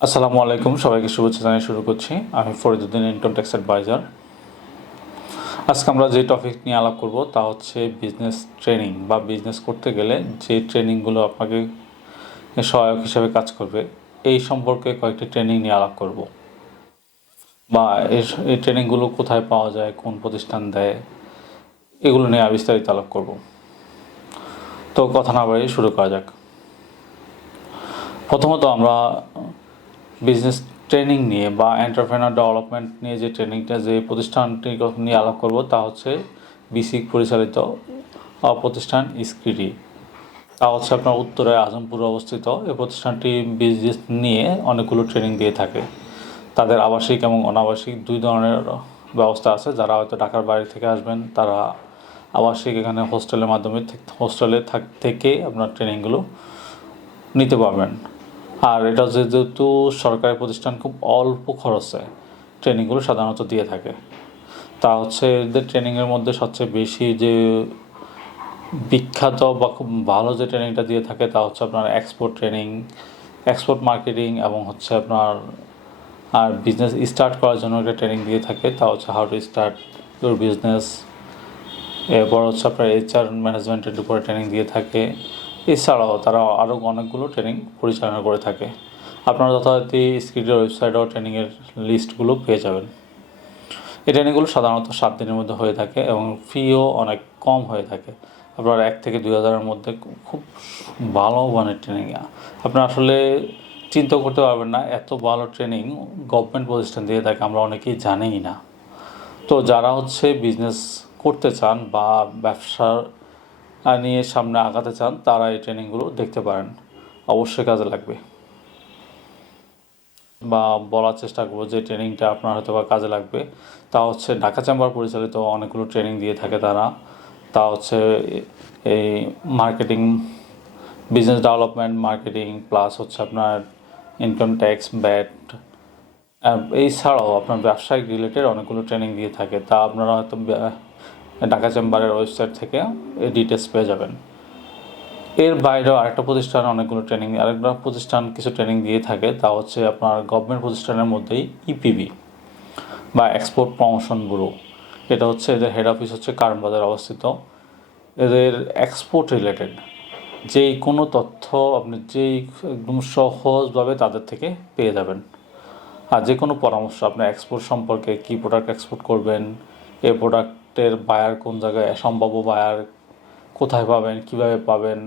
আসসালামু আলাইকুম, সবাইকে শুভেচ্ছা জানিয়ে শুরু করছি। আমি ফরিদুদ্দিন, ইনকাম ট্যাক্স অ্যাডভাইজার। আজকে আমরা যে টপিক নিয়ে আলাপ করব তা হচ্ছে বিজনেস ট্রেনিং বা বিজনেস করতে গেলে যে ট্রেনিংগুলো আপনাকে সহায়ক হিসেবে কাজ করবে এই সম্পর্কে কয়েকটি ট্রেনিং নিয়ে আলাপ করব, বা এই ট্রেনিংগুলো কোথায় পাওয়া যায়, কোন প্রতিষ্ঠান দেয়, এগুলো নিয়ে বিস্তারিত আলাপ করব। তো কথা না বাড়িয়ে শুরু করা যাক। প্রথমত আমরা বিজনেস ট্রেনিং নিয়ে বা এন্টারপ্রেনার ডেভেলপমেন্ট নিয়ে যে ট্রেনিংটা, যে প্রতিষ্ঠানটি নিয়ে আলাপ করব তা হচ্ছে বিসিক পরিচালিত প্রতিষ্ঠান স্কিডি। তা হচ্ছে আপনার উত্তরায় আজমপুরে অবস্থিত। এই প্রতিষ্ঠানটি বিজনেস নিয়ে অনেকগুলো ট্রেনিং দিয়ে থাকে। তাদের আবাসিক এবং অনাবাসিক দুই ধরনের ব্যবস্থা আছে। যারা হয়তো ঢাকার বাইরে থেকে আসবেন তারা আবাসিক এখানে হোস্টেলের মাধ্যমে হোস্টেলে থেকে আপনার ট্রেনিংগুলো নিতে পারবেন। আর এটা যেহেতু সরকারি প্রতিষ্ঠান, খুব অল্প খরচে ট্রেনিংগুলো সাধারণত দিয়ে থাকে। তা হচ্ছে এদের ট্রেনিংয়ের মধ্যে সবচেয়ে বেশি যে বিখ্যাত বা খুব ভালো যে ট্রেনিংটা দিয়ে থাকে তা হচ্ছে আপনার এক্সপোর্ট ট্রেনিং, এক্সপোর্ট মার্কেটিং, এবং হচ্ছে আপনার আর বিজনেস স্টার্ট করার জন্য একটা ট্রেনিং দিয়ে থাকে। তা হচ্ছে how to start your business. এরপর হচ্ছে আপনার এইচআর ম্যানেজমেন্টের উপরে ট্রেনিং দিয়ে থাকে। এছাড়াও তারা আরও অনেকগুলো ট্রেনিং পরিচালনা করে থাকে। আপনারা যথারীতি স্ক্রিনের ওয়েবসাইটেও ট্রেনিংয়ের লিস্টগুলো পেয়ে যাবেন। এই ট্রেনিংগুলো সাধারণত 7 দিনের মধ্যে হয়ে থাকে এবং ফিও অনেক কম হয়ে থাকে। আপনার 1 থেকে 2,000-এর মধ্যে খুব ভালো মানের ট্রেনিং। আপনারা আসলে চিন্তা করতে পারবেন না এত ভালো ট্রেনিং গভর্নমেন্ট প্রতিষ্ঠান দিয়ে থাকে, আমরা অনেকেই জানিই না। তো যারা হচ্ছে বিজনেস করতে চান বা ব্যবসা নিয়ে সামনে আগাতে চান তারা এই ট্রেনিংগুলো দেখতে পারেন, অবশ্যই কাজে লাগবে। বা বলার চেষ্টা করবো যে ট্রেনিংটা আপনার হয়তো বা কাজে লাগবে। তা হচ্ছে ঢাকা চেম্বার পরিচালিত অনেকগুলো ট্রেনিং দিয়ে থাকে তারা। তা হচ্ছে এই marketing, business development marketing, plus হচ্ছে আপনার ইনকাম ট্যাক্স, ব্যাট, এই ছাড়াও আপনার ব্যবসায়িক রিলেটেড অনেকগুলো ট্রেনিং দিয়ে থাকে। তা আপনারা হয়তো ঢাকা চেম্বারের ওয়েবসাইট থেকে এই ডিটেলস পেয়ে যাবেন। এর বাইরেও আরেকটা প্রতিষ্ঠান কিছু ট্রেনিং দিয়ে থাকে। তা হচ্ছে আপনার গভর্নমেন্ট প্রতিষ্ঠানের মধ্যেই ইপিবি বা এক্সপোর্ট প্রমোশন ব্যুরো। এটা হচ্ছে এদের হেড অফিস হচ্ছে কারণ বাজারে অবস্থিত। এদের এক্সপোর্ট রিলেটেড যেই কোনো তথ্য আপনি একদম সহজভাবে তাদের থেকে পেয়ে যাবেন। আর যে কোনো পরামর্শ আপনার এক্সপোর্ট সম্পর্কে, কী প্রোডাক্ট এক্সপোর্ট করবেন, এই প্রোডাক্টের বায়ার কোন জায়গায়, সম্ভাব্য বায়ার কোথায় পাবেন, কিভাবে পাবেন,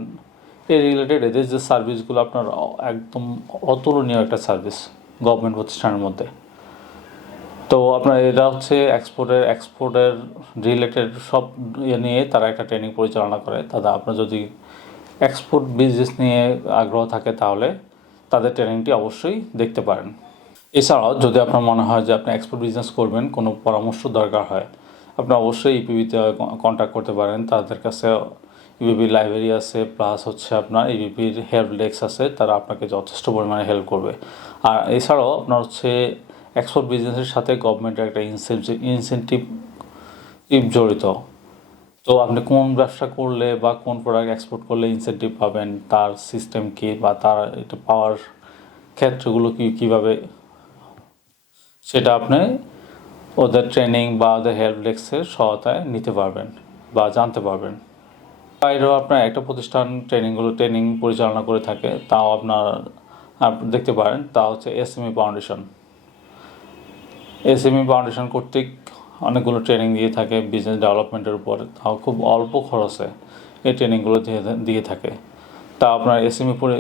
এই রিলেটেড এদের যে সার্ভিসগুলো আপনার একদম অতুলনীয় একটা সার্ভিস গভর্নমেন্ট প্রতিষ্ঠানের মধ্যে। তো আপনার এটা হচ্ছে এক্সপোর্টের রিলেটেড সব নিয়ে তারা একটা ট্রেনিং পরিচালনা করে। তারা আপনার যদি এক্সপোর্ট বিজনেস নিয়ে আগ্রহ থাকে তাহলে তাদের ট্রেনিংটি অবশ্যই দেখতে পারেন। এছাড়াও যদি আপনার মনে হয় যে আপনি এক্সপোর্ট বিজনেস করবেন, কোনো পরামর্শ দরকার হয়, আপনি অবশ্যই ইপিবিতে কন্ট্যাক্ট করতে পারেন। তাদের কাছে ইপিবি লাইব্রেরি আছে, প্লাস হচ্ছে আপনার ইপিবির হেল্প ডেস্ক আছে, তারা আপনাকে যথেষ্ট পরিমাণে হেল্প করবে। আর এছাড়াও আপনার হচ্ছে এক্সপোর্ট বিজনেসের সাথে গভর্নমেন্টের একটা ইনসেন্টিভ জড়িত। তো আপনি কোন ব্যবসা করলে বা কোন প্রোডাক্ট এক্সপোর্ট করলে ইনসেন্টিভ পাবেন, তার সিস্টেম কী বা তার এটা পাওয়ার ক্ষেত্রগুলো কীভাবে, সেটা আপনি ওদের ট্রেনিং বা ওদের হেল্প ডেস্কের সহায়তায় নিতে পারবেন বা জানতে পারবেন। বাইরেও আপনার একটা প্রতিষ্ঠান ট্রেনিং পরিচালনা করে থাকে, তাও আপনার দেখতে পারেন। তা হচ্ছে এসএমই ফাউন্ডেশন। এসএমই ফাউন্ডেশন কর্তৃক অনেকগুলো ট্রেনিং দিয়ে থাকে বিজনেস ডেভেলপমেন্টের উপর, তাও খুব অল্প খরচে এই ট্রেনিংগুলো দিয়ে থাকে। তা আপনার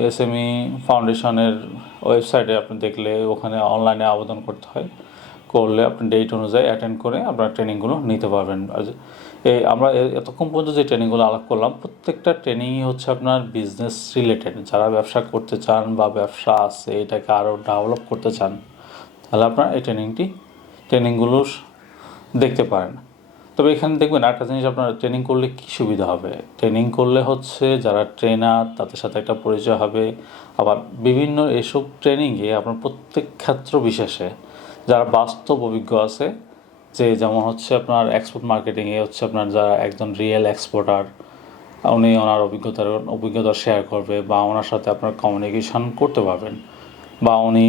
এসএমই ফাউন্ডেশনের ওয়েবসাইটে আপনি দেখলে ওখানে অনলাইনে আবেদন করতে হয়। করলে আপনি ডেট অনুযায়ী অ্যাটেন্ড করে আপনার ট্রেনিংগুলো নিতে পারবেন। আমরা এতক্ষণ পর্যন্ত যে ট্রেনিংগুলো আলাপ করলাম প্রত্যেকটা ট্রেনিংই হচ্ছে আপনার বিজনেস রিলেটেড। যারা ব্যবসা করতে চান বা ব্যবসা আছে এটাকে আরও ডেভেলপ করতে চান তাহলে আপনার এই ট্রেনিংগুলো দেখতে পারেন। তবে এখানে দেখবেন একটা জিনিস, আপনার ট্রেনিং করলে কী সুবিধা হবে। ট্রেনিং করলে হচ্ছে যারা ট্রেনার তাদের সাথে একটা পরিচয় হবে। আবার বিভিন্ন এসব ট্রেনিংয়ে আপনার প্রত্যেক ক্ষেত্র বিশেষে যারা বাস্তব অভিজ্ঞ আছে, যে যেমন হচ্ছে আপনার এক্সপোর্ট মার্কেটিংয়ে হচ্ছে আপনার যারা একজন রিয়েল এক্সপোর্টার, উনি ওনার অভিজ্ঞতা শেয়ার করবে বা ওনার সাথে আপনার কমিউনিকেশন করতে পারবেন। বা উনি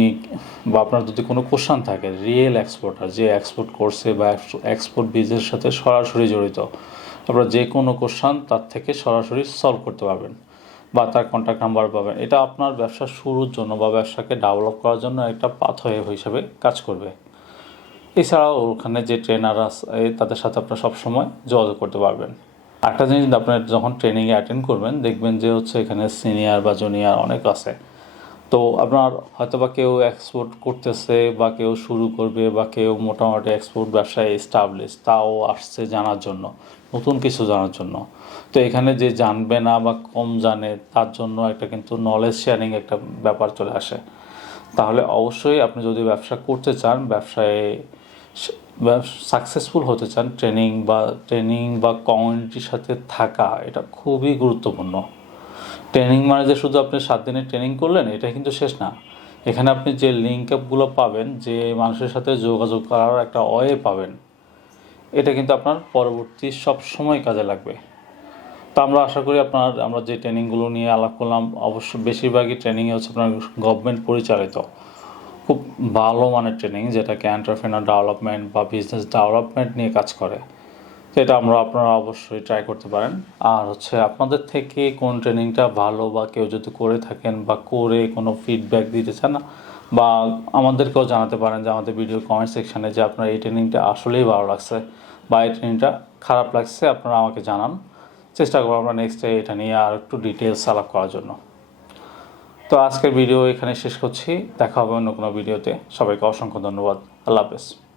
বা আপনার যদি কোনো কোশ্চান থাকে, রিয়েল এক্সপোর্টার যে এক্সপোর্ট করছে বা এক্সপোর্ট বিজনেসের সাথে সরাসরি জড়িত, আপনারা যে কোনো কোশ্চান তার থেকে সরাসরি সলভ করতে পারবেন বা তার কন্ট্যাক্ট নাম্বার পাবেন। এটা আপনার ব্যবসা শুরুর জন্য বা ব্যবসাকে ডেভেলপ করার জন্য একটা পাথওয়ে হিসাবে কাজ করবে। এছাড়াও ওখানে যে ট্রেনার আছে তাদের সাথে আপনারা সবসময় যোগাযোগ করতে পারবেন। একটা জিনিস আপনার যখন ট্রেনিংয়ে অ্যাটেন্ড করবেন দেখবেন যে হচ্ছে এখানে সিনিয়র বা জুনিয়র অনেক আছে। তো আপনার হয়তো বা কেউ এক্সপোর্ট করতেছে বা কেউ শুরু করবে বা কেউ মোটামুটি এক্সপোর্ট ব্যবসায় এস্টাবলিশ, তাও আসছে জানার জন্য, নতুন কিছু জানার জন্য। তো এখানে যে জানবে না বা কম জানে তার জন্য একটা কিন্তু নলেজ শেয়ারিং একটা ব্যাপার চলে আসে। তাহলে অবশ্যই আপনি যদি ব্যবসা করতে চান, ব্যবসায় সাকসেসফুল হতে চান, ট্রেনিং বা কমিউনিটির সাথে থাকা এটা খুবই গুরুত্বপূর্ণ। ট্রেনিং মানে যে শুধু আপনি 7 দিনের ট্রেনিং করলেন এটা কিন্তু শেষ না। এখানে আপনি যে লিঙ্ক আপগুলো পাবেন, যে মানুষের সাথে যোগাযোগ করার একটা ওয়ে পাবেন, এটা কিন্তু আপনার পরবর্তী সব সময় কাজে লাগবে। তো আমরা আশা করি আমরা যে ট্রেনিংগুলো নিয়ে আলাপ করলাম, অবশ্য বেশিরভাগই ট্রেনিংয়ে হচ্ছে আপনার গভর্নমেন্ট পরিচালিত, খুব ভালো মানের ট্রেনিং, যেটাকে এন্টারপ্রেনার ডেভেলপমেন্ট বা বিজনেস ডেভেলপমেন্ট নিয়ে কাজ করে। তো এটা আপনারা অবশ্যই ট্রাই করতে পারেন। আর হচ্ছে আপনাদের থেকে কোন ট্রেনিংটা ভালো বা কেউ যদি করে থাকেন বা করে কোনো ফিডব্যাক দিতে চান বা আমাদেরকেও জানাতে পারেন যে আমাদের ভিডিওর কমেন্ট সেকশানে যে আপনার এই ট্রেনিংটা আসলেই ভালো লাগছে বা এই ট্রেনিংটা খারাপ লাগছে, আপনারা আমাকে জানান। চেষ্টা করবো আমরা নেক্সটে এটা নিয়ে আর একটু ডিটেলস আলাপ করার জন্য। তো আজকের ভিডিও এখানে শেষ করছি, দেখা হবে অন্য কোনো ভিডিওতে। সবাইকে অসংখ্য ধন্যবাদ। আল্লাহ হাফেজ।